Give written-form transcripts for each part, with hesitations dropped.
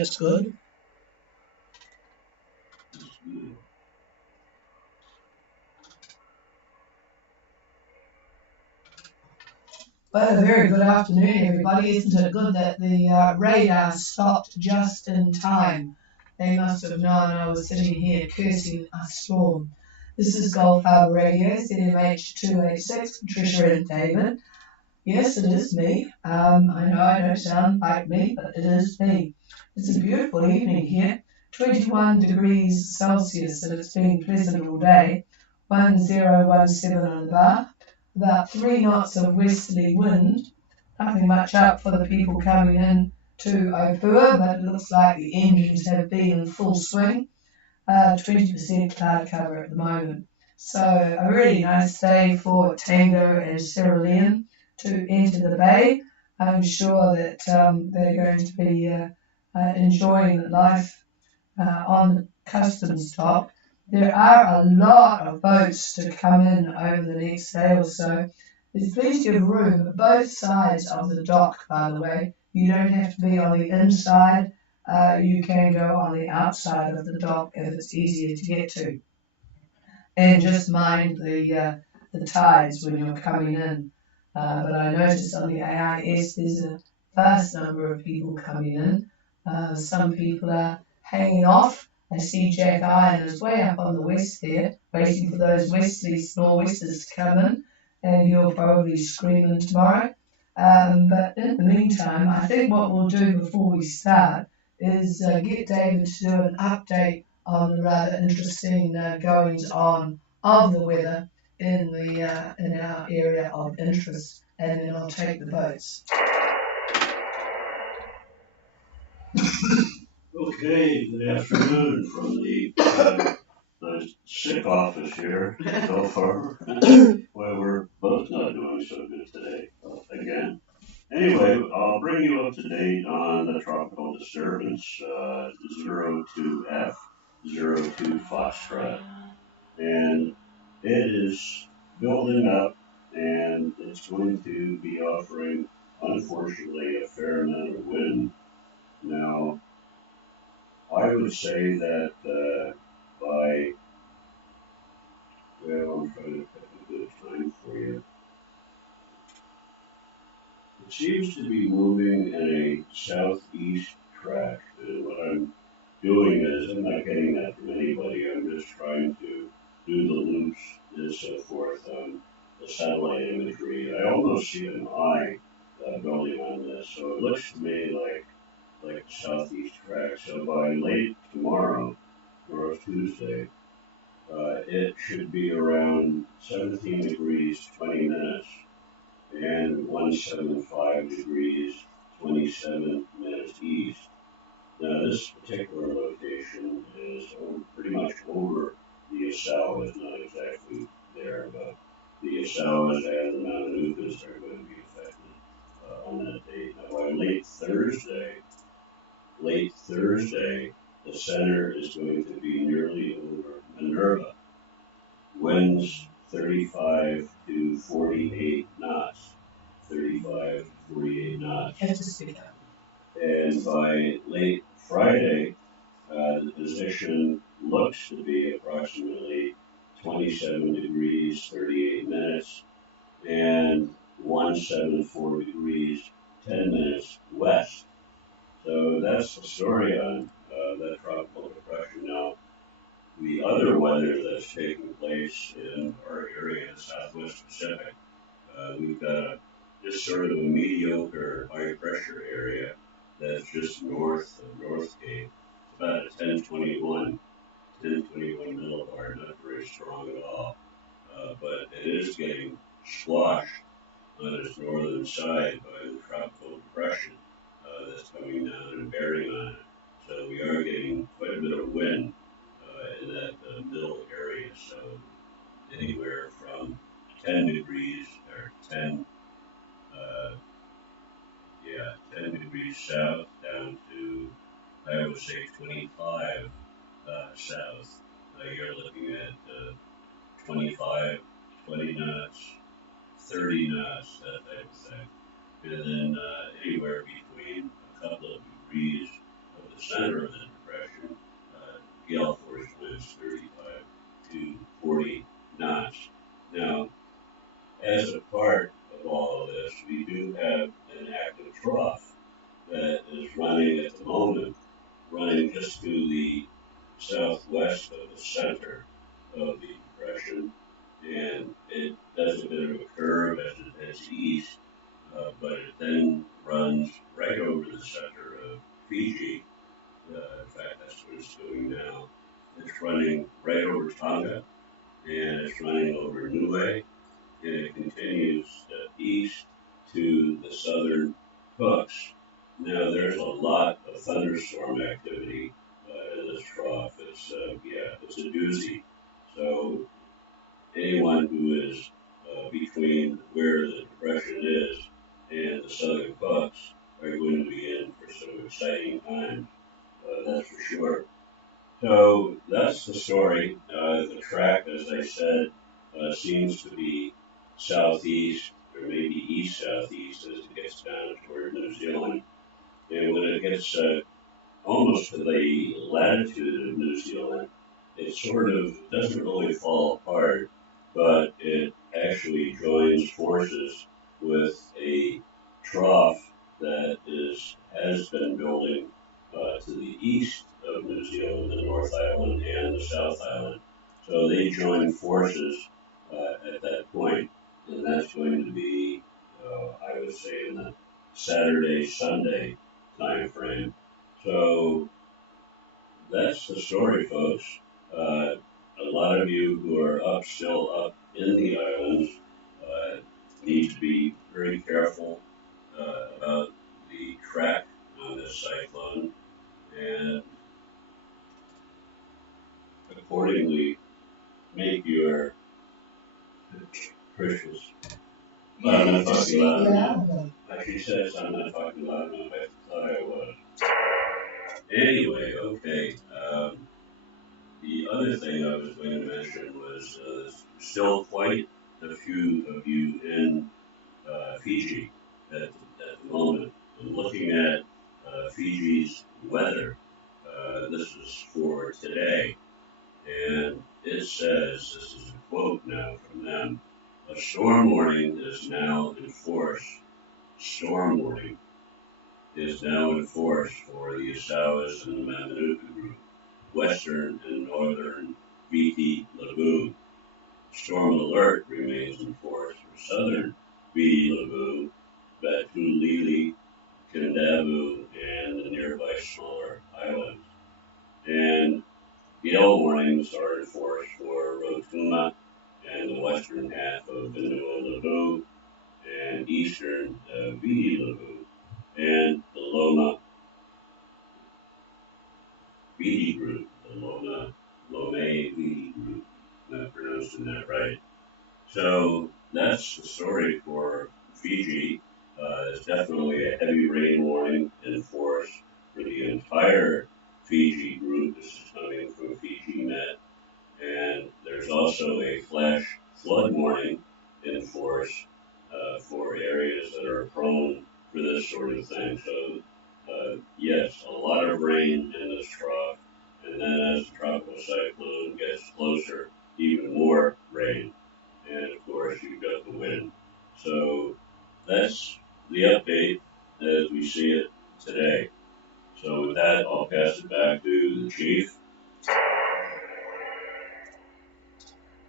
It's good. Well, a very good afternoon, everybody. Isn't it good that the radar stopped just in time? They must have known I was sitting here cursing a storm. This is Gulf Harbour Radio, CMH 286, Patricia and David. Yes, it is me. I know I don't sound like me, but it is me. It's a beautiful evening here, 21 degrees Celsius, and it's been pleasant all day. 1017 on the bar, about 3 knots of westerly wind. Nothing much up for the people coming in to Harbour, but it looks like the engines have been in full swing. 20% cloud cover at the moment. So a really nice day for Tango and Sierra Leone to enter the bay. I'm sure that they're going to be enjoying life on the customs dock. There are a lot of boats to come in over the next day or so. There's plenty of room at both sides of the dock, by the way. You don't have to be on the inside. You can go on the outside of the dock if it's easier to get to. And just mind the tides when you're coming in. But I noticed on the AIS there's a vast number of people coming in. Some people are hanging off. I see Jack Iron is way up on the west there, waiting for those westerlies, nor'westers to come in, and he'll probably scream in tomorrow. But in the meantime, I think what we'll do before we start is get David to do an update on the rather interesting goings on of the weather in our area of interest, and then I'll take the boats. Okay, good afternoon from the sick office here so far. Well, we're both not doing so good today, again. Anyway, I'll bring you up to date on the tropical disturbance 02F, 02 Foxtrot. And it is building up, and it's going to be offering, unfortunately, a fair amount of wind. Now, I would say that by, well, I'm trying to pick a good time for you. It seems to be moving in a southeast track. And what I'm doing is, I'm not getting that from anybody, I'm just trying to do the loops and so forth on the satellite imagery. I almost see an eye building on this, so it looks to me like the southeast track. So by late tomorrow, or Tuesday, it should be around 17 degrees 20 minutes and 175 degrees 27 minutes east. Now this particular location is pretty much over the Osawas, not exactly there, but the Osawas and the Mamanukas are going to be affected on that date. Now by late Thursday, the center is going to be nearly over Minerva. Winds 35 to 48 knots. 35 to 48 knots. And by late Friday, the position looks to be approximately 27 degrees 38 minutes and 174 degrees 10 minutes west. So that's the story on that tropical depression. Now, the other weather that's taking place in our area in the Southwest Pacific, we've got just sort of a mediocre high pressure area that's just north of North Cape. It's about a 1021 millibar, not very strong at all, but it is getting squashed on its northern side by the tropical depression that's coming down and bearing on it. So we are getting quite a bit of wind in that middle area. So anywhere from 10 degrees or 10 degrees south down to, I would say, 25 south. You're looking at 25, 20 knots, 30 knots, that type of thing. And then anywhere between a couple of degrees of the center of the depression, gale force winds 35 to 40 knots. Now, as a part of all of this, we do have an active trough that is running at the moment, running just to the southwest of the center of the depression, and it does a bit of a curve as it heads east, but it then runs right over the center of Fiji. In fact, that's what it's doing now. It's running right over Tonga, and it's running over Niue, and it continues east to the southern hooks. Now, there's a lot of thunderstorm activity in this trough. It's a doozy. So anyone who is between where the depression is and the southern hooks are going to be in for some exciting times. That's for sure. So that's the story. The track, as I said, seems to be southeast or maybe east-southeast as it gets down toward New Zealand. And when it gets almost to the latitude of New Zealand, it sort of doesn't really fall apart, but it actually joins forces with a trough that has been building to the east of New Zealand, the North Island and the South Island. So they join forces at that point, and that's going to be, I would say, in the Saturday, Sunday time frame. So that's the story, folks. A lot of you who are still up in the islands, need to be very careful about the track on this cyclone, and accordingly make your precious. I'm not talking loud enough. Like she says, I'm not talking loud enough. I thought I was. Anyway, okay. The other thing I was going to mention was still quite a few of you in Fiji at the moment. I'm looking at Fiji's weather. This is for today, and it says, this is a quote now from them, a storm warning is now in force. Storm warning is now in force for the Osawas and the Mamanuca group, western and northern Viti Levu. Storm alert remains in force for southern Viti Levu, Batulili, Kindavu, and the nearby smaller islands. And gale warnings are in force for Rotuma and the western half of Vanua Levu and eastern Viti Levu and the Loma Viti group, the Lome Viti group. I'm not pronouncing that right. So that's the story for Fiji. There's definitely a heavy rain warning in force for the entire Fiji group. This is coming from Fiji Met. And there's also a flash flood warning in force for areas that are prone for this sort of thing. So, yes, a lot of rain in this trough. And then as the tropical cyclone gets closer, even more rain. And of course, you've got the wind. So that's the update as we see it today. So with that, I'll pass it back to the chief.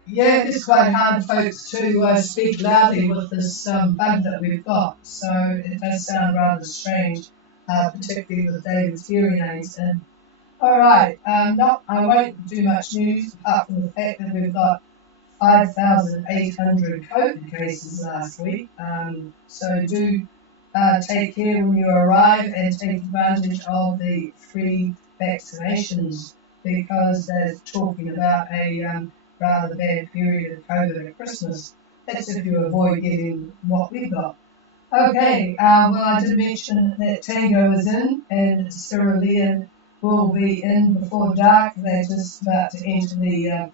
Yeah, it's quite hard, folks, to speak loudly with this bug that we've got. So it does sound rather strange, particularly with David's hearing aids in. All right, I won't do much news apart from the fact that we've got 5,800 COVID cases last week. So do take care when you arrive and take advantage of the free vaccinations, because they're talking about a rather bad period of COVID at Christmas. That's if you avoid getting what we've got. Okay, well, I did mention that Tango is in and Sierra Leone will be in before dark. They're just about to enter the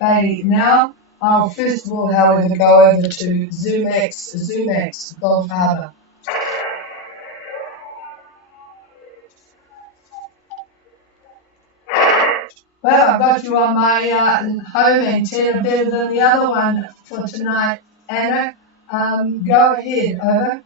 bay now. I'll first of all, however, go over to Zumax, Gulf Harbour. Well, I've got you on my home antenna better than the other one for tonight, Anna. Go ahead, over.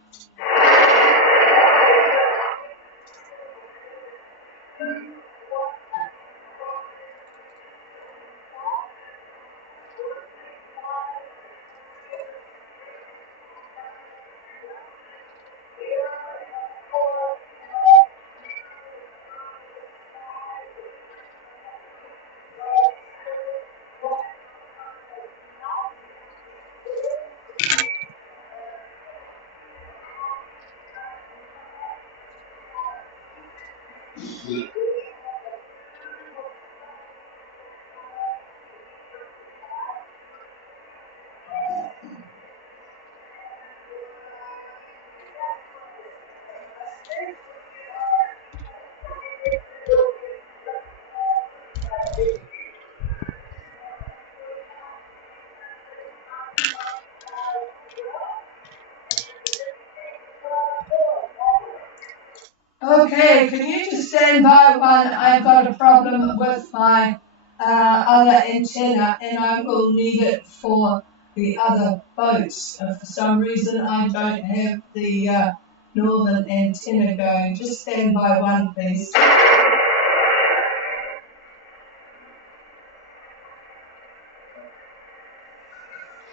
Okay, can you just stand by one? I've got a problem with my other antenna and I will need it for the other boats. For some reason I don't have the northern antenna going. Just stand by one, please.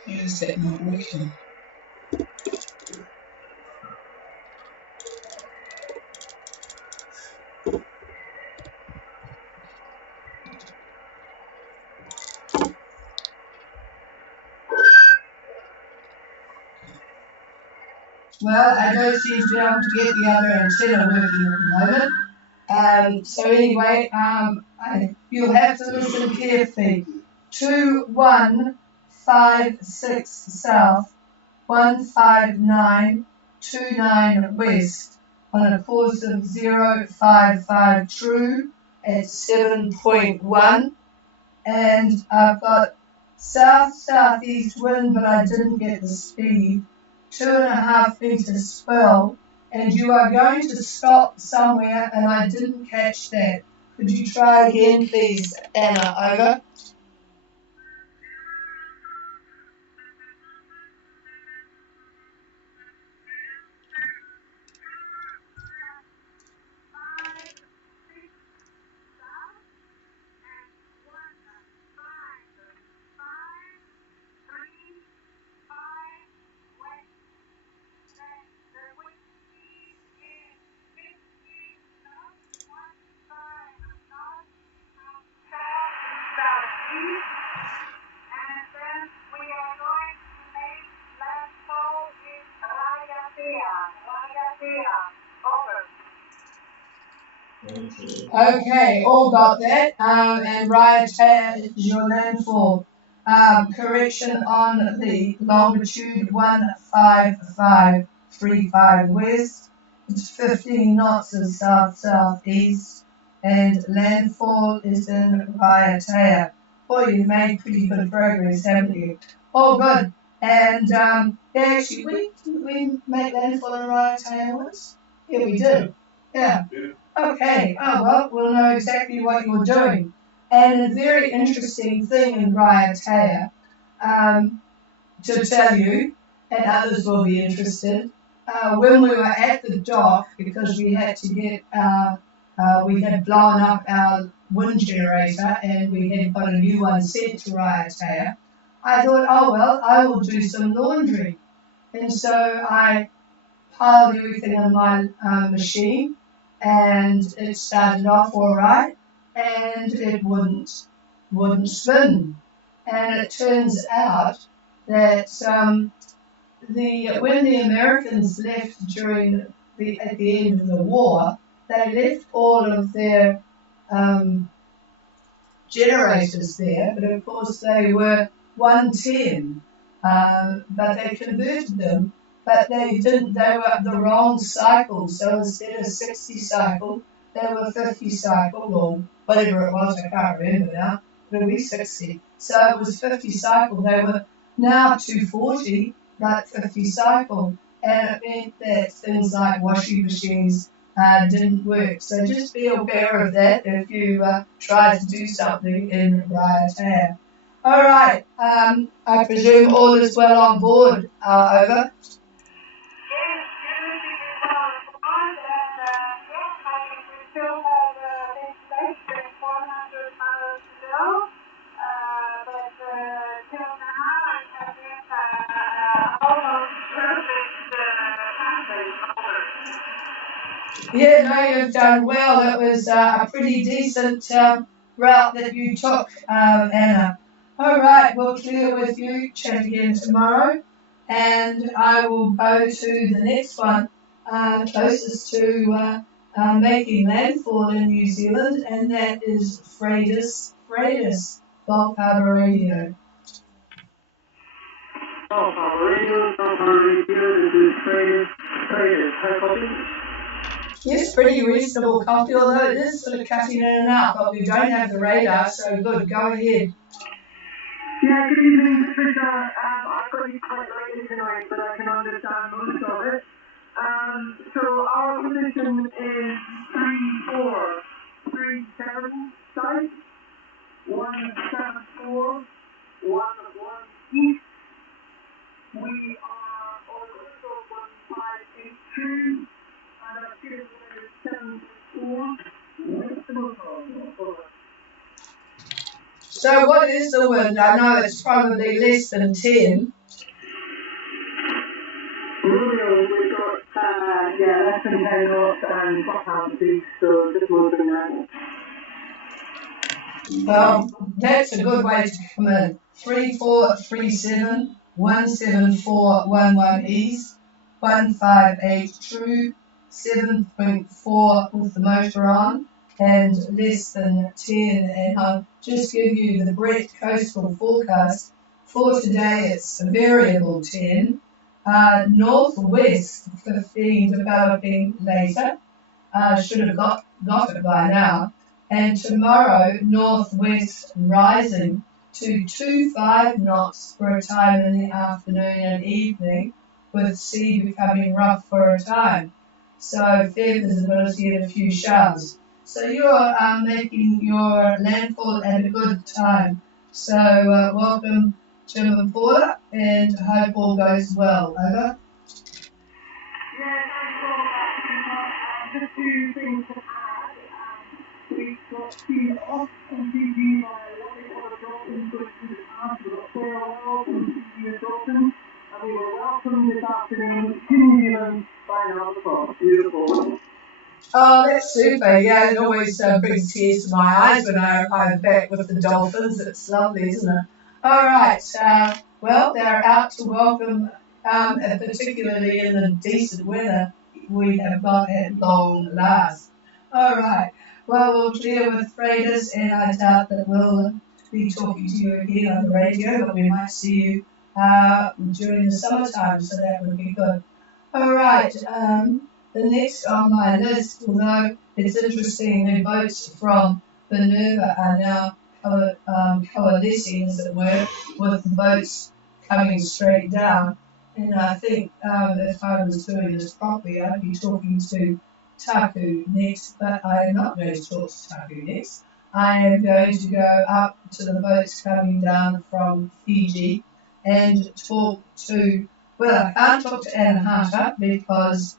Is that not working? Well, I don't seem to be able to get the other antenna working at the moment. So anyway, you'll have to listen carefully. 2156 south, 15929 west on a course of 055 true at 7.1. And I've got south-southeast wind, but I didn't get the speed. 2.5 meters swell, and you are going to stop somewhere, and I didn't catch that. Could you try again, please, Anna? Over. Okay, all got that. And right is your landfall. Correction on the longitude 15535 west. It's 15 knots of south-southeast. And landfall is in Raiatea. Boy, you've made pretty good progress, haven't you? All good. And actually, we make landfall in Raiatea once? Yeah, we did. Yeah. Okay, oh well, we'll know exactly what you're doing. And a very interesting thing in Raiatea, to tell you, and others will be interested, when we were at the dock, because we had to get we had blown up our wind generator and we had got a new one sent to Raiatea, I thought, oh well, I will do some laundry. And so I piled everything on my machine, and it started off all right, and it wouldn't spin. And it turns out that when the Americans left at the end of the war, they left all of their generators there, but of course they were 110, but they converted them. But they didn't, they were the wrong cycle. So instead of 60 cycle, they were 50 cycle or whatever it was, I can't remember now. It'll be 60. So it was 50 cycle. They were now 240, but 50 cycle. And it meant that things like washing machines didn't work. So just be aware of that if you try to do something in Raiatea. All right. I presume all is well on board. Over. Yeah, no, you've done well. It was a pretty decent route that you took, Anna. All right, we'll clear with you. Chat again tomorrow, and I will go to the next one closest to making landfall in New Zealand, and that is Freydis, Gulf Harbour Radio. Gulf Harbour Radio, this is Freydis. How copy? Yes, pretty reasonable copy, although it is sort of cutting in and out, but we don't have the radar, so good, go ahead. Yeah, good evening, Patricia. I've got you quite late tonight, but I can understand most of it. So our position is 3437 site, 174, 11 east. We are on Earth 1582. So what is the wind? I know it's probably less than 10. We've got, less than 10 knots and blockhouse speed, so just more than that. Well, that's a good way to come in. 3437 17411 east, 158 true, 7.4 with the motor on, and less than 10. And I'll just give you the Brett coastal forecast. For today, it's a variable 10. Northwest 15 developing later. Should have got it by now. And tomorrow, northwest rising to 25 knots for a time in the afternoon and evening, with sea becoming rough for a time. So fair visibility and a few showers. So you're making your landfall at a good time. So welcome, Jim and Paula, and hope all goes well. Over. Just two things to add. We've got seen off on TV by what we call a dolphin, which is after the farewell from TV Dolphin, and we were welcomed this afternoon to New Zealand by another cross. Beautiful. Oh, that's super. Yeah, it always brings tears to my eyes when I'm back with the dolphins. It's lovely, isn't it? All right. Well, they're out to welcome, particularly in the decent weather we have got at long last. All right. Well, we'll clear with Freydis, and I doubt that we'll be talking to you again on the radio, but we might see you during the summertime, so that would be good. All right. The next on my list, although it's interesting, the boats from Minerva are now coalescing, as it were, with the boats coming straight down. And I think if I was doing this properly, I'd be talking to Taku next, but I am not going to talk to Taku next. I am going to go up to the boats coming down from Fiji and talk to, well, I can't talk to Anahata because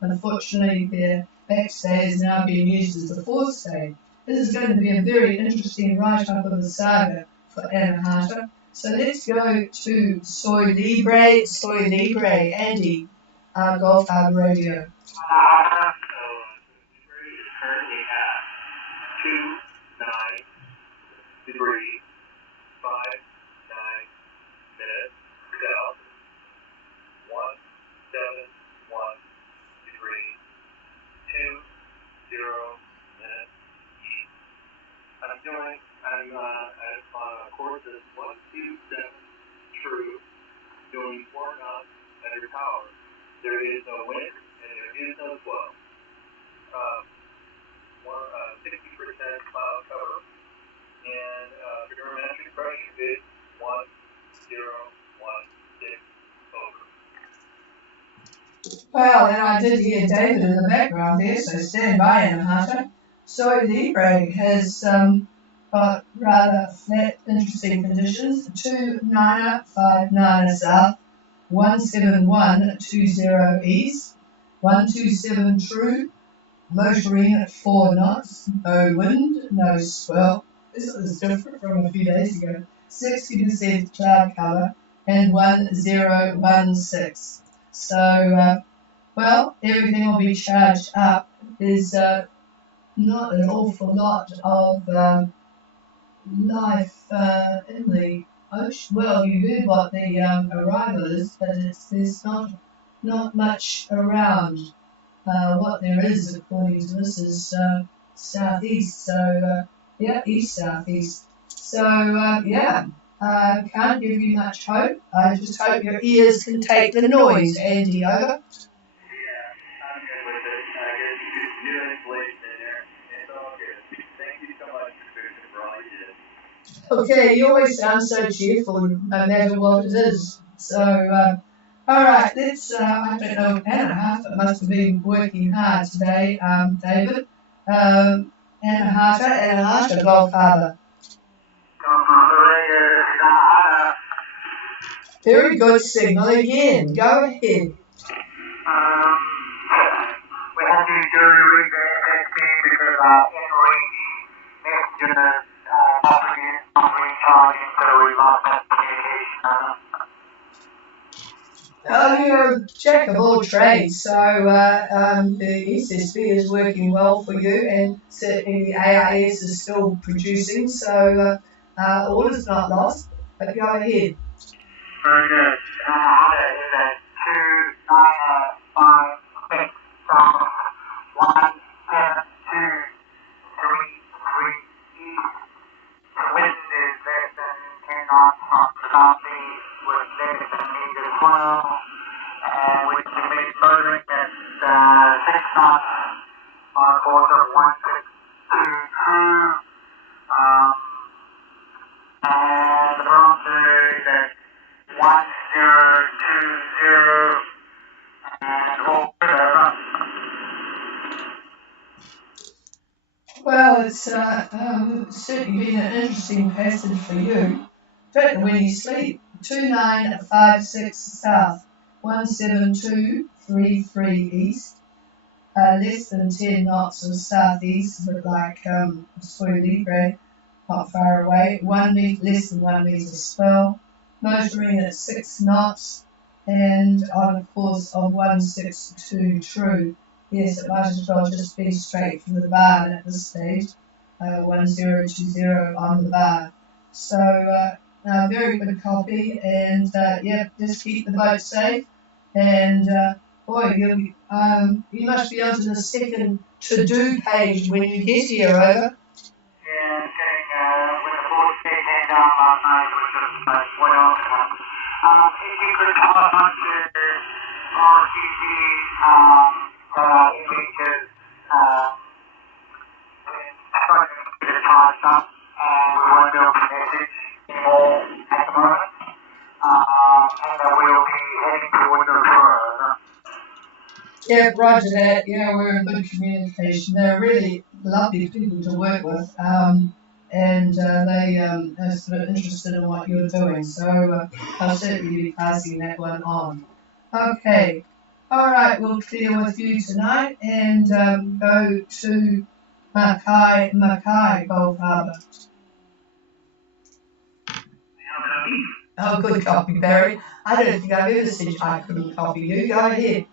unfortunately, their backstay is now being used as the forestay. This is going to be a very interesting write-up of the saga for Anahata. So let's go to Soy Libre, Andy, Gulf Harbour Radio. Currently at 29 degrees, 59 minutes south, 171 degrees, 20 minutes east. I'm on course at 127 true, doing 4 knots under power. There is no wind and there is no flow. 60% cloud cover, and barometric pressure is 1016 over. Well, and I did hear David in the background there, so stand by, Anna Hunter. So Libre has got rather flat, interesting conditions. 2959 south, 17120 east, 127 true, motoring at 4 knots, no wind, no swell. This is different from a few days ago. 60% cloud cover and 1016. So, well, everything will be charged up. There's not an awful lot of life in the ocean. Well, you heard what the arrival is, but there's not much around. What there is, according to this, is southeast. So, yeah, east-southeast. So, yeah, can't give you much hope. I just hope your ears can take the noise, Andy. Over. Yeah, I'm good with it. I guess you could do installation in there. It's all good. Thank you so much for all you did. Okay, you always sound so cheerful, no matter what it is. So, all right, let's, I don't know, Anna Harper must have been working hard today, David. Anna Harper, Golf Harbour. Very good signal again. Go ahead. We had to do because in range next unit property is not recharging, so we lost that communication. Oh, you're a jack of all trades, so the SSB is working well for you, and certainly the AIS is still producing, so all is not lost, but go ahead. Very good. Harbour is at 2956 south, 17233 east. The wind is less than 10 knots from southeast with less than 8 as well. And with the wind motoring at 6 knots on a course of 162. And the barometer is at 1020 and over. Well, it's certainly been an interesting passage for you. Don't know when you sleep. 2956 south, 17233 east, less than 10 knots of southeast, a bit like Soy Libre, not far away. 1 meter, less than 1 meter swell, motoring at 6 knots, and on a course of 162 true. Yes, it might as well just be straight from the bar at this stage, 1020 on the bar. So, very good copy, and yeah, just keep the boat safe. And boy, you must be onto the second to-do page when you get here, over. Yeah, getting with the board came down last night, it was just like, what else? If you could come up onto RTC images, starting to get a charge up, and we won't be able to message anymore at the moment. And that we'll be heading towards the river. Yeah, roger that. Yeah, we're in good communication. They're really lovely people to work with, and they are sort of interested in what you're doing. So I'll certainly be passing that one on. Okay. All right, we'll clear with you tonight and go to Mackay, Golf Harbour. Oh, good copy, Barry. I don't think I've ever said I couldn't copy you. Go ahead.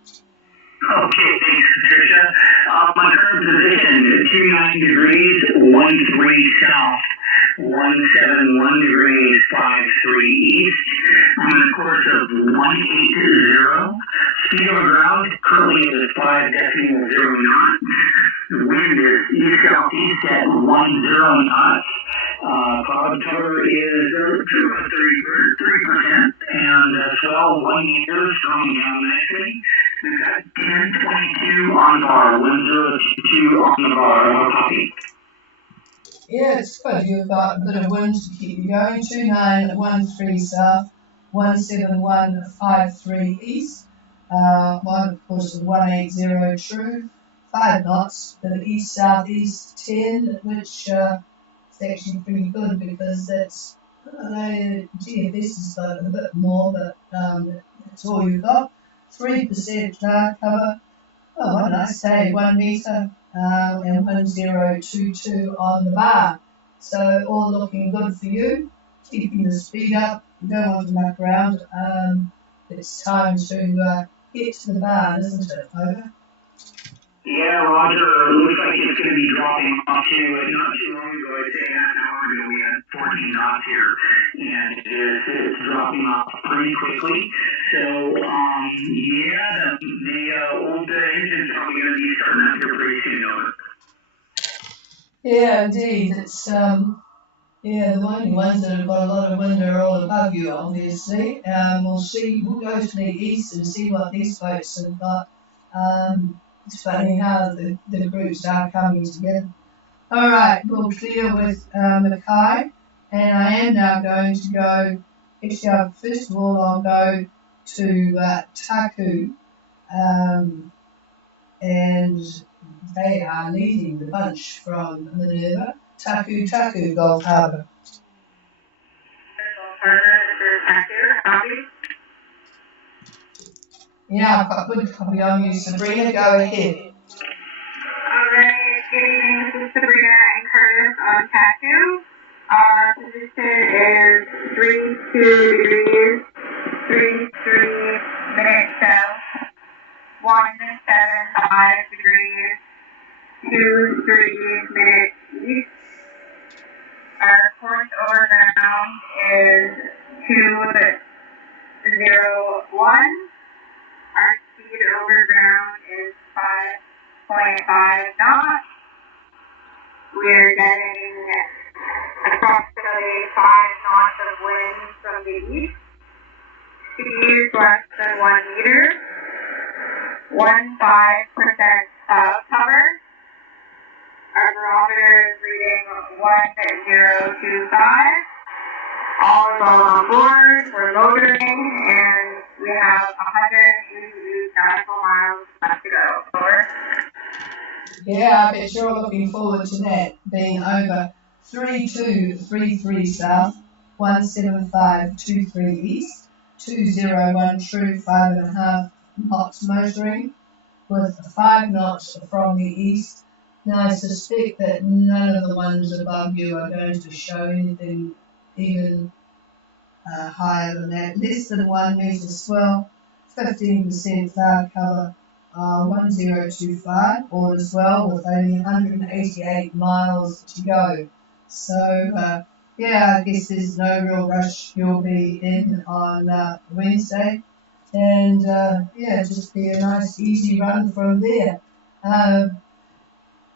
Okay, thanks, Patricia. My current position, 29 degrees, 13 south, 171 degrees, 53 east. I'm on a course of 180. Speed over ground currently is 5 decimal 0 knots. The wind is east-southeast at 10 knots. Cloud cover is 30%, and swell 1 meter is coming down nicely. We've got 1022 on the bar, 1022 on the bar. Copy. Yeah, it's good. You've got a bit of wind to keep you going. 2913 south, 17153 east. one of course is 180 true, 5 knots, but east-southeast 10, which is actually pretty good because that's, GFS has got a bit more, but that's all you've got. 3% cloud cover. Oh, what did I say? 1 metre and 1022 on the bar. So all looking good for you. Keeping the speed up. You don't want to muck around. It's time to get to the bar, isn't it? Over. Yeah, Roger. It looks like it's going to be dropping off too. Not too long ago, I'd say half an hour ago, we had 14 knots here, and it's dropping off pretty quickly. So, yeah, the old engine's probably going to be starting up here pretty soon, over. Yeah, indeed. It's the only ones that have got a lot of wind are all above you, obviously. We'll see. We'll go to the east and see what these boats have got. It's funny how the groups are coming together. All right, we'll clear with Mackay, and I am now going to go. Actually, first of all, I'll go to Taku, and they are leading the bunch from Minerva. Taku, Gulf Harbour. Yeah, I've got good copy on you, Sabrina. Go ahead. Alright, good evening. This is Sabrina and Curtis on Taku. Our position is 32 degrees, 33 minutes south, 175 degrees, 23 minutes east. Our course over ground is 201. Our speed over ground is 5.5 knots. We're getting approximately 5 knots of wind from the east. Speed less than 1 meter. 15% cloud cover. Our barometer is reading 1025. All is all on board. We're motoring, and we have 188 nautical miles left to go. Over. Yeah, I bet you're looking forward to that being over. 3233 south, 17523 east, 201 true, 5.5 knots motoring, with 5 knots from the east. Now I suspect that none of the ones above you are going to show anything even higher than that. Less than 1 metre swell, 15% cloud cover, 1025, all as well, with only 188 miles to go. So, I guess there's no real rush. You'll be in on Wednesday, and just be a nice easy run from there.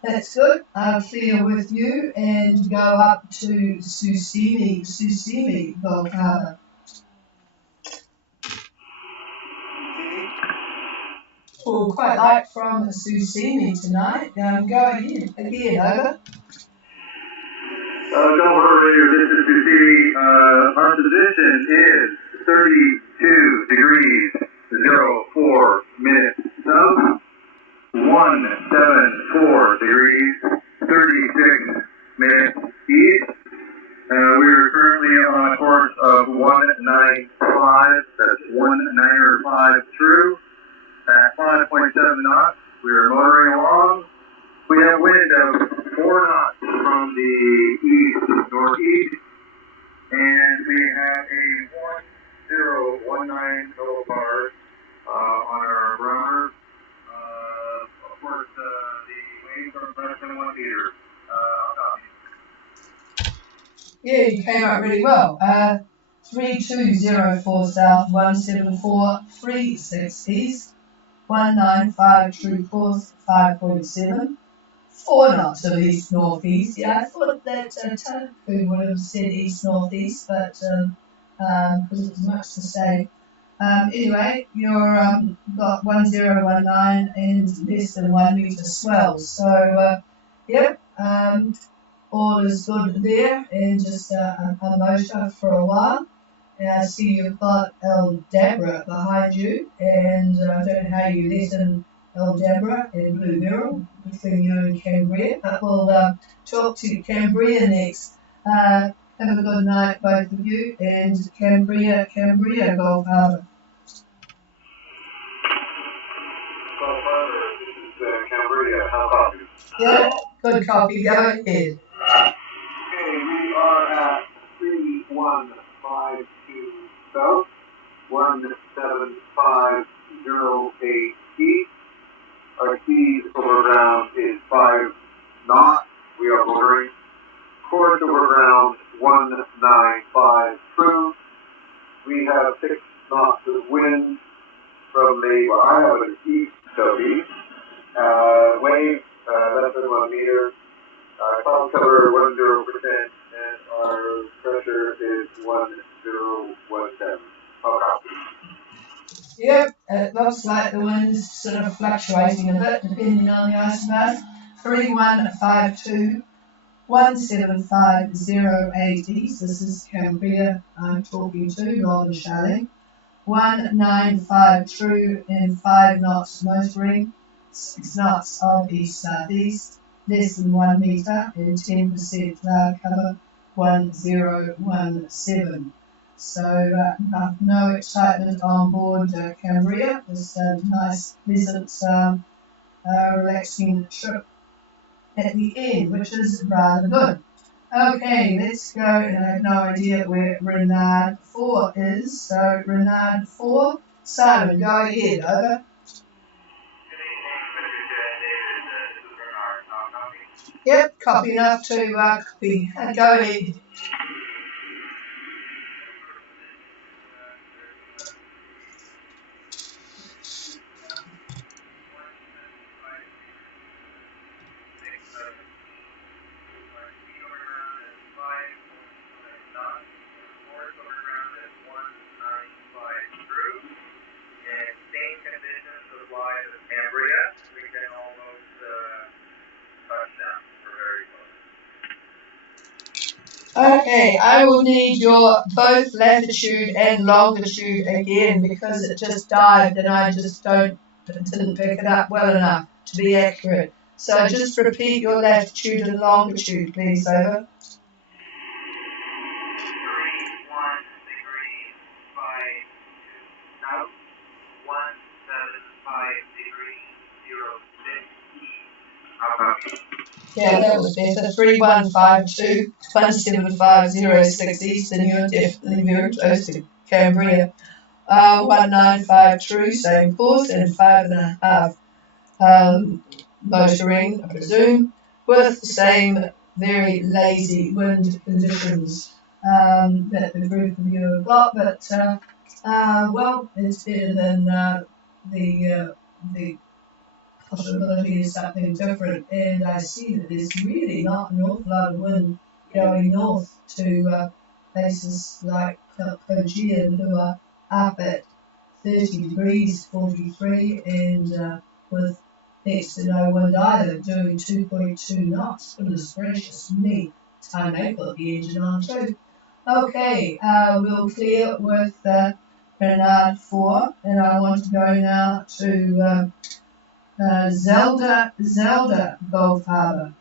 That's good. I'll clear with you and go up to Susimi, Gulf Harbour. Oh, quite light from Susimi tonight. Go ahead. Again, over. Don't worry, this is Susimi. Our position is 32 degrees, 04 minutes south. 174 degrees, 36 minutes east. We are currently on a course of 195, that's 195 true, at 5.7 knots. We are motoring along. We have wind of 4 knots from the east northeast, and we have a 1019 millibars on our barometer. Of course, the waves are less than 1 meter. Yeah, you came out really well. 3204 south, 17436 east, 195 true course, 5.7, 4 knots of east northeast. Yeah, I thought that Taku would have said east northeast, but because it's much the same. Anyway, you're got 1019 and less than 1 metre swell. So, all is good there, and just a motor for a while. And I see you've got El Deborah behind you, and I don't know how you let in El Deborah and Blue Beryl between you and Cambria, but we'll talk to Cambria next. Have a good night, both of you, and Cambria, Golf Harbour. Golf Harbour, this is Cambria. How copy? Yeah, good copy. Go ahead. Okay, we are at 3152 south, 17508 east. Our speed over ground is 5 knots. We are motoring. Course over ground 195 true. We have 6 knots of wind from the, well, I have an east southeast. Wave less than 1 meter. Cloud cover 10%, and our pressure is 1017. Yep, it looks like the wind's sort of fluctuating a bit depending on the ice mass. 3152 17508 east. This is Cambria I'm talking to, Robin Shelley. 195 true and 5 knots motoring, 6 knots of east southeast, less than 1 meter and 10% cloud cover, 1017. So no excitement on board Cambria. Just a nice, pleasant, relaxing trip at the end, which is rather good. Okay, let's go, and I have no idea where Renard 4 is. So Renard 4, Simon, go ahead, over. Yep, copy enough to copy. Go ahead. Okay, I will need your both latitude and longitude again because it just dived and I just didn't pick it up well enough to be accurate. So just repeat your latitude and longitude, please, over. 31 degrees 5 south, 175 degrees 06 east. Yeah, that was better. 3152 17506 east, and you're definitely very close to Cambria. 195 true, same course, and 5.5 motoring, I presume, with the same very lazy wind conditions that the group of you have got. But well, it's better than the possibility of something different, and I see that there's really not an awful lot of wind going north to places like Kojian, who are up at 30 degrees 43 and with next to no wind either, doing 2.2 knots. Goodness gracious me, time they put the engine on too. Okay, we'll clear with Renard 4, and I want to go now to Zelda, Golf Harbour.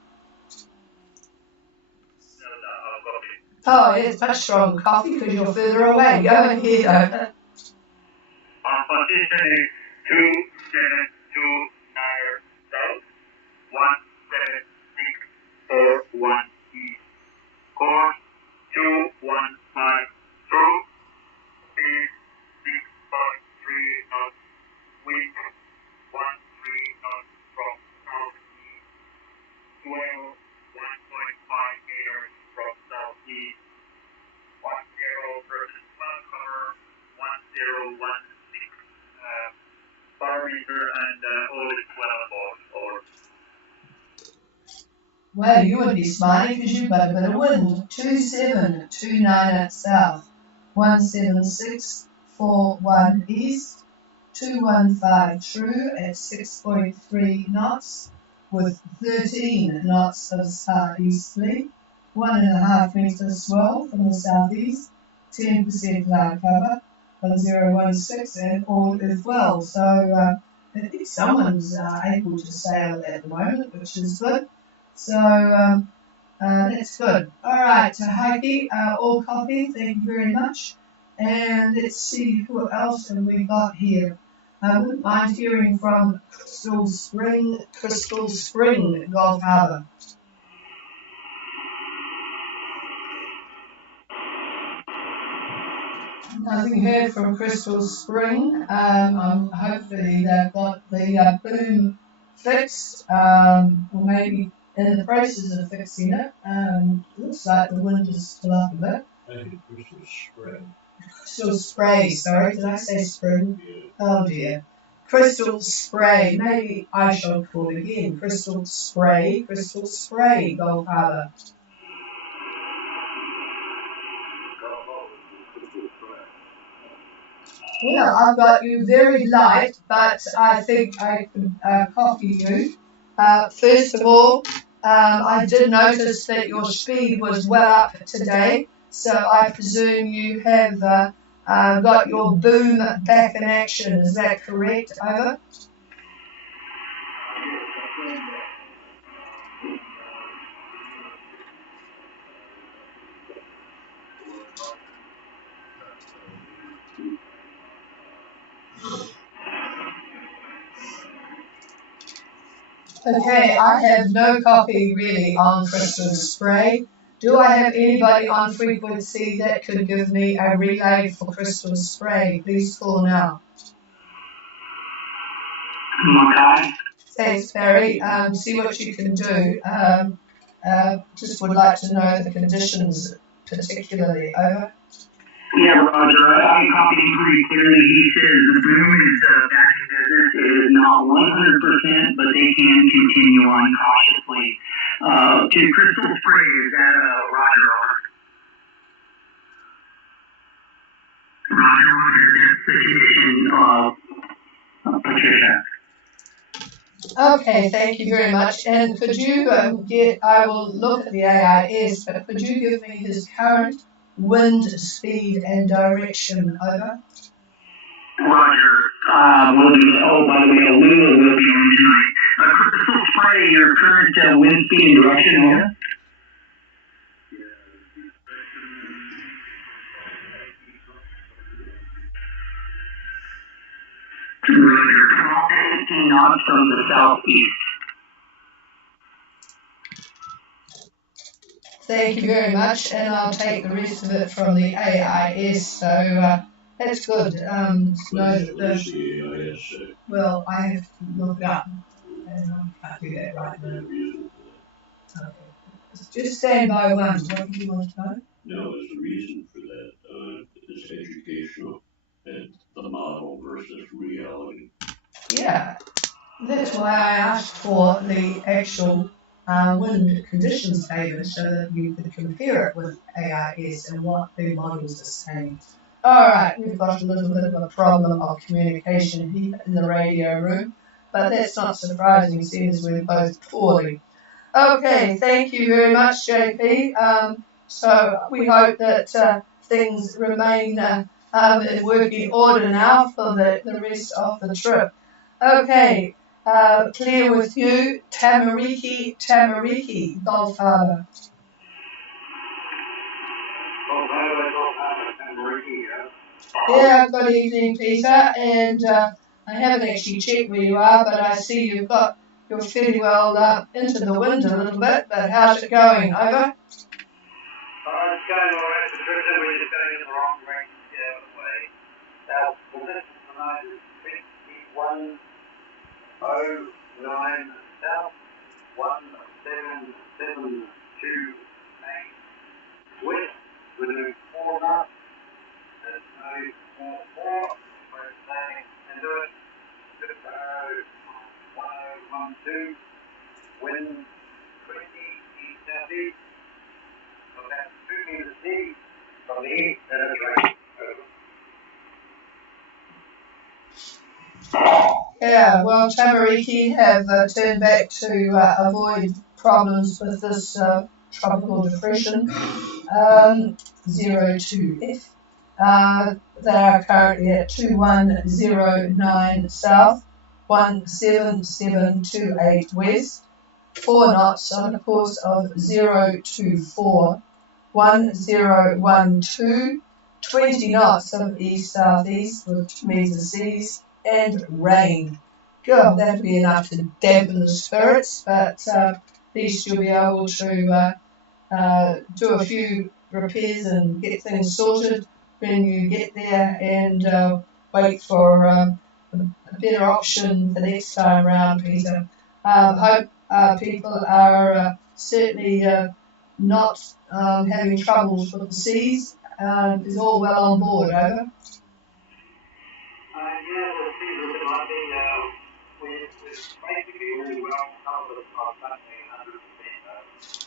Oh, it's much stronger coffee because you're further away. Go ahead, over. Our position is 2729 south, 17641 east. Course 215 through, speed 6.3 knots, wind 13 knots from southeast, swell 1.5 meters from southeast, 10% cloud cover, 1016 barometer, and all is well aboard. Well, you would be smiling because you've got a bit of wind. 2729 at south, 17641 east, 215 true at 6.3 knots, with 13 knots of southeasterly, 1.5 meters swell from the southeast, 10% cloud cover on 016 and all is well. So I think someone's able to sail at the moment, which is good. So that's good. All right, Tahaki, all copy. Thank you very much. And let's see who else have we got here. I wouldn't mind hearing from Crystal Spring, Gulf Harbour. Nothing heard from Crystal Spring. Hopefully they've got the boom fixed, or maybe in the process of fixing it. Looks like the wind is still up a bit. I think Crystal Spray. Crystal Spray, sorry, did I say spring? Yeah. Oh dear. Crystal Spray, maybe I shall call it again. Crystal Spray, Gulf Harbour. Well, I've got you very light, but I think I could copy you. First of all, I did notice that your speed was well up today, so I presume you have got your boom back in action. Is that correct? Over. Okay, I have no copy really on Crystal Spray. Do I have anybody on frequency that could give me a relay for Crystal Spray? Please call now. Okay. Thanks, Barry. See what you can do. Just would like to know the conditions particularly. Over. Yeah, Roger. I copied him pretty clearly. He says the boom is back in business. It is not 100%, but they can continue on cautiously. To Crystal Spray, is that Roger? Roger, that's the condition, Patricia. Okay, thank you very much. And could you I will look at the AIS, but could you give me his current wind speed and direction? Over. Roger. Will be, by the way, Lula will be on tonight. Crystal Spray, your current wind speed and direction, over? Roger. 12 to 18 knots from the southeast. Thank you very much, and I'll take the rest of it from the AIS. So that's good. To know that well, I have to look it up, and I can't do that right now. Okay. Just stand by one. What do you want to know? No, there's a reason for that. It's educational, and the model versus reality. Yeah, that's why I asked for the actual wind conditions table so that you could compare it with AIS and what the models are saying. Alright, we've got a little bit of a problem of communication here in the radio room, but that's not surprising since we're both poorly. Okay, thank you very much, JP. So we hope that things remain in working order now for the rest of the trip. Okay, clear with you, Tamariki, Gulf Harbour. Yeah, good evening, Peter, and I haven't actually checked where you are, but I see you're fairly well into the wind a little bit, but how's it going? Over? It's going all right, Patricia. We're just going in the wrong direction to get out of the way. Our position tonight is 2109 south, 1772 west. We're doing 4 knots. There's no 4. We're staying into it. 1012, wind 20 east southeast. About 2 meters deep from the east, and it's raining. Yeah, well, Tamariki have turned back to avoid problems with this tropical depression. 02F. They are currently at 2109 south, 17728 west, 4 knots on a course of 024, 1012, 20 knots of east-southeast with 2 metres seas, and rain. God, that'd be enough to dampen the spirits, but at least you'll be able to do a few repairs and get things sorted when you get there, and wait for a better option the next time round, Peter. Hope people are certainly not having troubles with the seas. Is all well on board, over? Yeah, the seas are a bit lucky. We're basically really well covered across something 100%.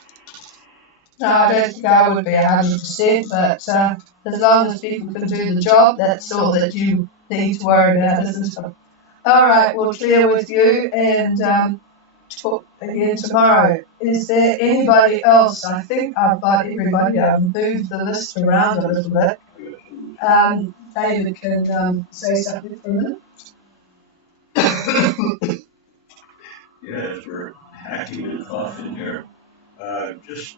No, I don't think I would be 100%, but as long as people can do the job, that's all that you need to worry about, isn't it? All right, we'll clear with you and talk again tomorrow. Is there anybody else? I think I've got everybody. I've moved the list around a little bit. David can say something for a minute. Yes, we're hacking and coughing here. Just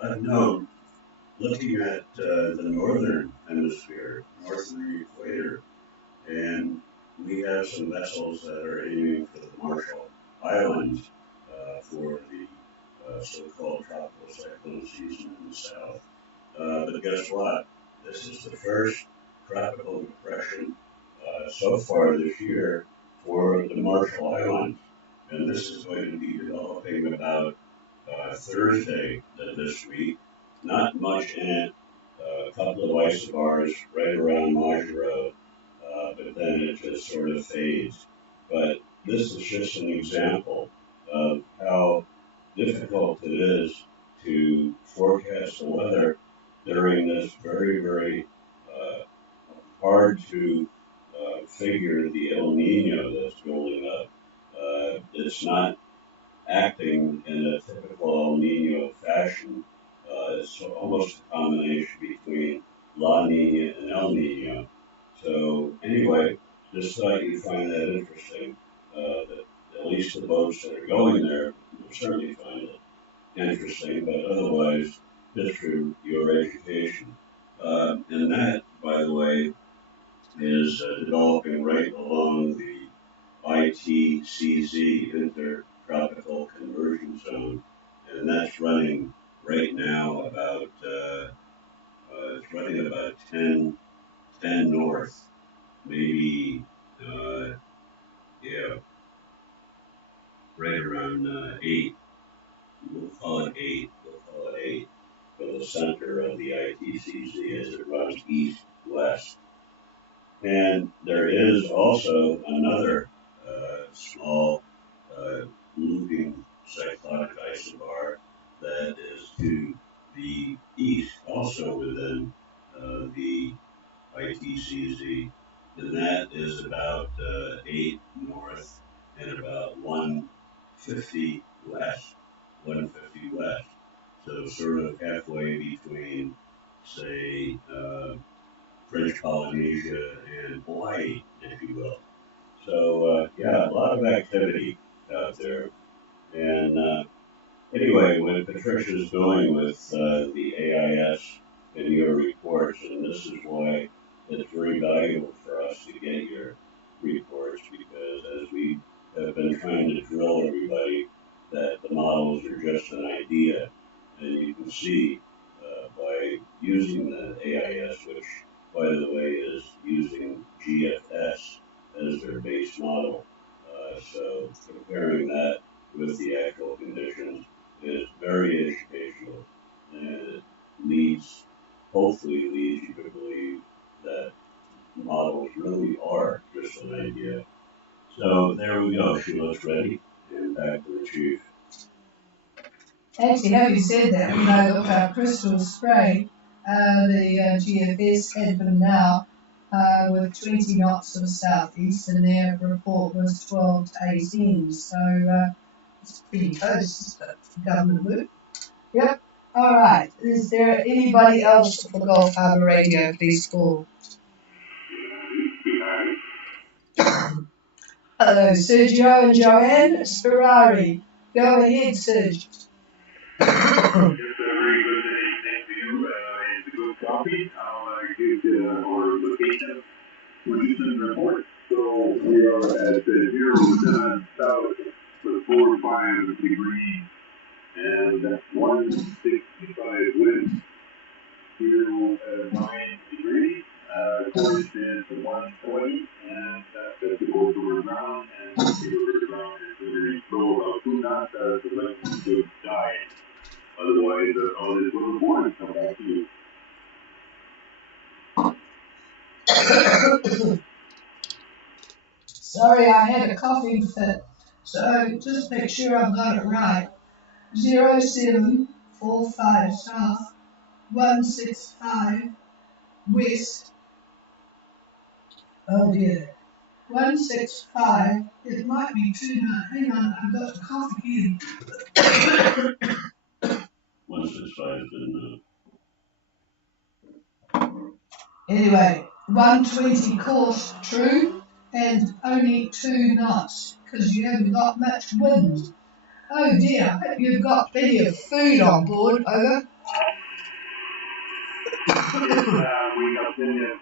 a note, looking at the northern hemisphere, north of the equator, and we have some vessels that are aiming for the Marshall Islands for the so-called tropical cyclone season in the south. But guess what? This is the first tropical depression so far this year for the Marshall Islands, and this is going to be developing about Thursday this week. Not much in it, a couple of isobars right around Majuro, but then it just sort of fades. But this is just an example of how difficult it is to forecast the weather during this very, very hard to figure the El Nino that's building up. It's not acting in a typical El Nino fashion. It's almost a combination between La Nina and El Nino. So anyway, just thought you'd find that interesting. That at least the boats that are going there will certainly find it interesting, but otherwise, just for your education. And that, by the way, is developing right along the ITCZ, Intertropical Conversion Zone, and that's running right now about it's running about 10 north, maybe yeah, right around 8. We'll call it 8. We'll call it 8 for the center of the ITCZ as it runs east-west. And there is also another small looping cyclonic isobar that is to the east, also within the ITCZ, and that is about 8 north and about 150 west. 150 west. So sort of halfway between, say, French Polynesia and Hawaii, if you will. So, yeah, a lot of activity out there. And anyway, what Patricia's doing with the AIS and your reports, and this is why it's very valuable for us to get your reports, because as we have been trying to drill everybody that the models are just an idea, and you can see by using the AIS, which, by the way, is using GFS as their base model. So comparing that with the actual conditions is very educational, and it hopefully leads you to believe that models really are just an idea. So there we go. She looks ready, and back to the chief. Actually, having said that, when I looked up crystal spray, the GFS had them now with 20 knots of southeast, and their report was 12 to 18. So it's pretty close, but government work. Yep. All right. Is there anybody else for Gulf Harbour Radio? Please call. Hello, Sergio and Joanne Sperari. Go ahead, Serge. Just a very good evening to you. It's a good coffee. I'll give you our location position report. So we are at 0 south with 4-5 degrees, and that's 165 wind. 9 degrees. Course is 120, and that's at the over ground, and the over ground is very slow, about 2 knots out of the left good diet. Otherwise, all this little morning come back to you. Sorry, I had a coughing fit, so just make sure I've got it right. 0745 south, 165 west. Oh dear. 165. It might be 2 knots. Hang on, I've got a cough again. 165 is Anyway, 120 course true, and only 2 knots because you haven't got much wind. Oh dear, I hope you've got plenty of food on board. Over. We have plenty of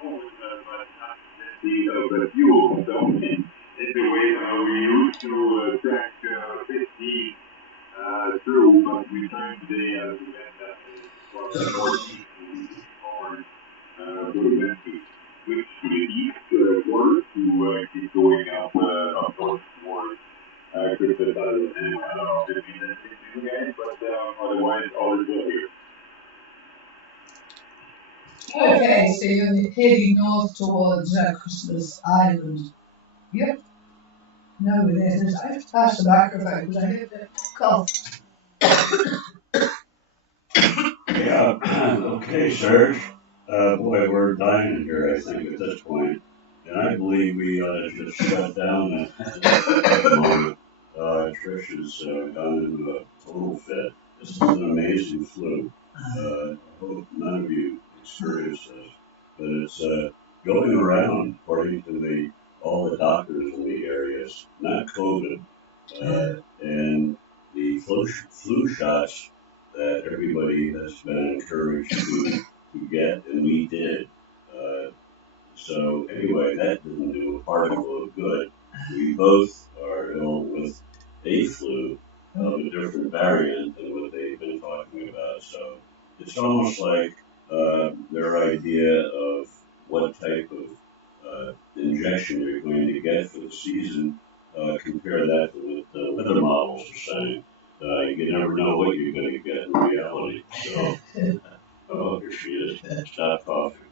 food, but not the fuel. So anyway, we used to track 15 through, but we turned today as we went northeast forward, switch to the east quarter to keep going up north towards Crystal Island. And I don't know if it means anything to you guys, but otherwise, all is well here. Okay, so you're heading north towards Christmas Island. Yep. No, it is. I have to pass the microphone because I have that cough. Yeah. Okay, Serge. Boy, we're dying here, I think, at this point. And I believe we ought to just shut down at the moment. Trish has gone into a total fit. This is an amazing flu. I hope none of you experience this. But it's going around, according to all the doctors in the areas, not COVID. And the flu shots that everybody has been encouraged to get, and we did. So anyway, that didn't do a particle of good. We both are ill with a flu of a different variant than what they've been talking about. So it's almost like their idea of what type of injection you're going to get for the season. Compare that to what the weather models are saying. You never know what you're going to get in reality. So, oh, here she is. Stop coughing.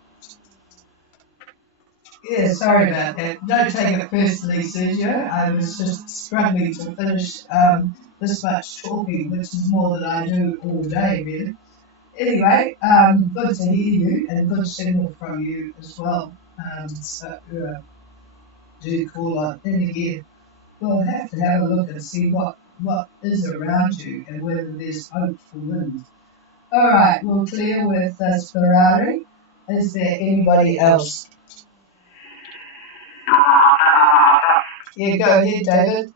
Yeah, sorry about that. Don't take it personally, Sergio. I was just struggling to finish this much talking, which is more than I do all day, really. Anyway, good to hear you and good signal from you as well. So do call on. Then again, we'll have to have a look and see what is around you and whether there's hope for wind. All right, we'll clear with Ferrari. Is there anybody else? Yeah, go ahead, David.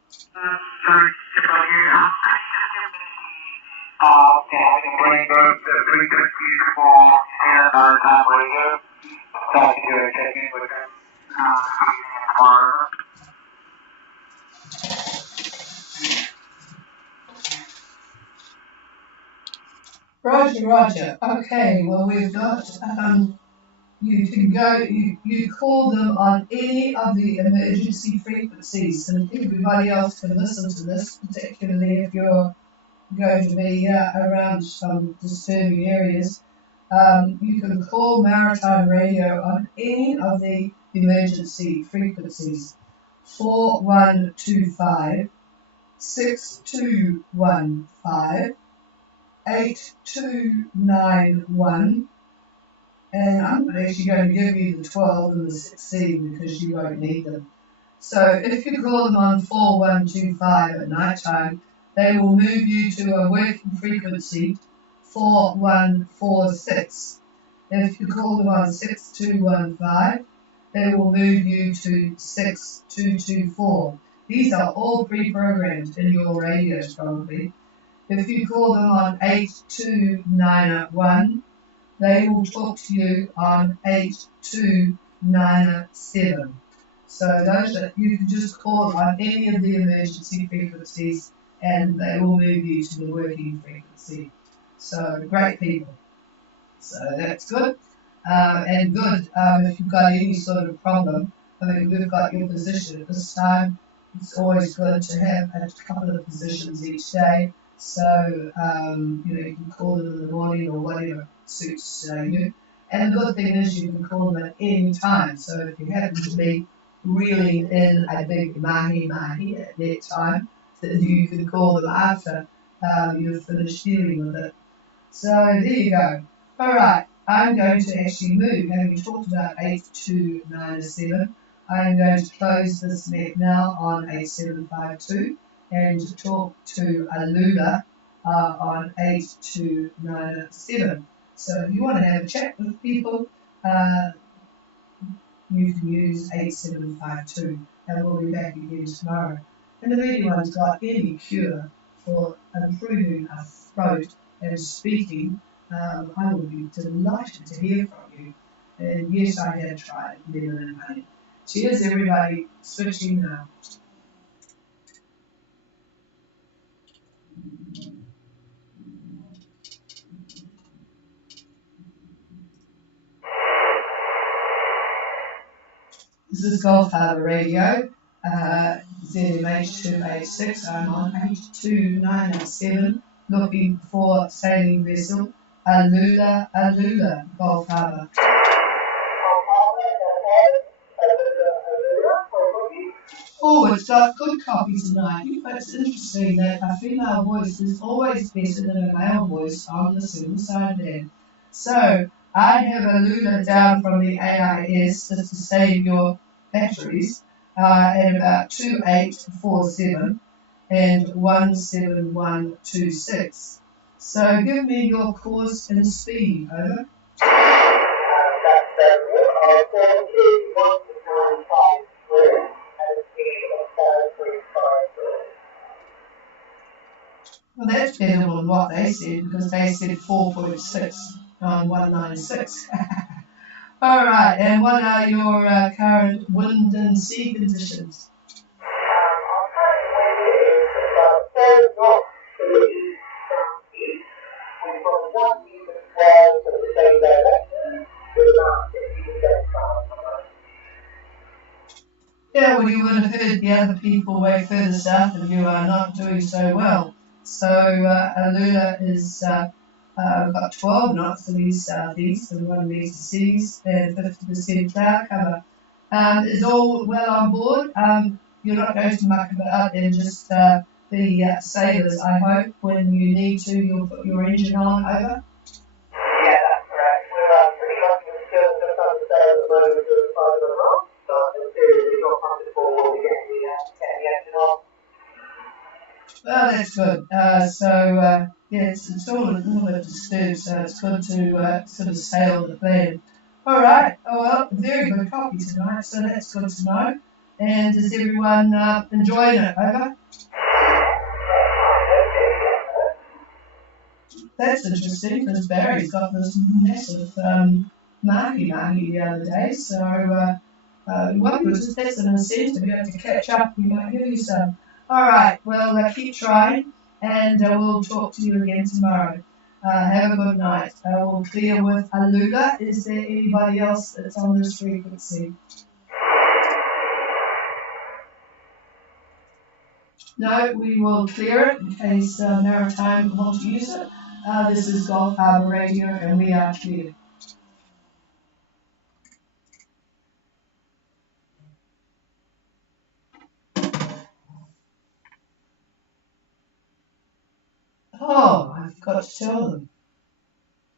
Pretty good news for here at our time radio. Thought to do a check-in with them. Roger. Okay, well we've got, you can go, you call them on any of the emergency frequencies, and everybody else can listen to this, particularly if you're going to be around some disturbing areas. You can call Maritime Radio on any of the emergency frequencies. 4125, 6215, 8291, and I'm actually going to give you the 12 and the 16 because you won't need them. So if you call them on 4125 at night time, they will move you to a working frequency 4146. If you call them on 6215, they will move you to 6224. These are all pre-programmed in your radios probably. If you call them on 82901, they will talk to you on 8297. So those that you can just call on any of the emergency frequencies and they will move you to the working frequency. So great people. So that's good. And good if you've got any sort of problem. I mean, we've got your position at this time. It's always good to have a couple of positions each day. So, you can call them in the morning or whatever suits you. And the good thing is you can call them at any time. So if you happen to be reeling in a big mahi at that time, that you can call them after you've finished dealing with it. So there you go. All right, I'm going to actually move. Having talked about 8297, I'm going to close this net now on 8752 and to talk to Alula on 8297. So if you want to have a chat with people, you can use 8752 and we'll be back again tomorrow. And if anyone's got any cure for improving a throat and speaking, I would be delighted to hear from you. And yes, I have tried lemon and honey. Cheers, everybody. Switching now. This is Gulf Harbour Radio, ZMH286. I'm on 82987, looking for sailing vessel Alula, Gulf Harbour. Oh, it's got good copy tonight. It's interesting that a female voice is always better than a male voice on the silver side band. So I have Alula down from the AIS just to save your batteries at about 2847 and 17126. So give me your course and speed, over. Well, that's better than what they said because they said 4.6 on 196. All right, and what are your current wind and sea conditions? Yeah, well, you would have heard the other people way further south of you are not doing so well. So Alula is got 12 knots to the southeast and 1 metre seas and 50% cloud cover. Is all well on board? You're not going to muck about and just be sailors, I hope. When you need to, you'll put your engine on, over. Yeah, that's correct. We're pretty much in skill just on the sail at the moment to the side of the rock. So as soon as it's all comfortable, we'll get the engine on. Well, that's good. Yes, it's all a little bit disturbed, so it's good to sort of sail the plan. All right. Oh, well, very good copy tonight, so that's good to know. And is everyone enjoying it? Over. That's interesting because Barry's got this massive mahi the other day, so that's an incentive. You have to catch up. You might give you some. All right. Well, keep trying, and we'll talk to you again tomorrow. Have a good night. We'll clear with Alula. Is there anybody else that's on this frequency? No, we will clear it in case Maritime want to use it. This is Gulf Harbour Radio, and we are clear. Oh, I forgot to tell them.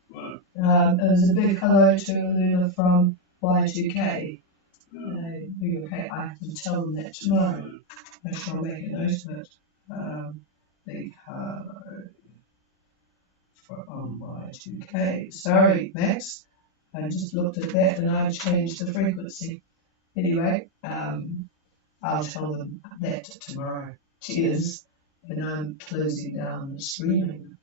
What? It was a big hello to Alula from Y2K. Okay, I can tell them that tomorrow. I shall make a note of it. Big hello for on Y2K. Sorry, Max. I just looked at that and I changed the frequency. Anyway, I'll tell them that tomorrow. Cheers. And I'm closing down the streaming.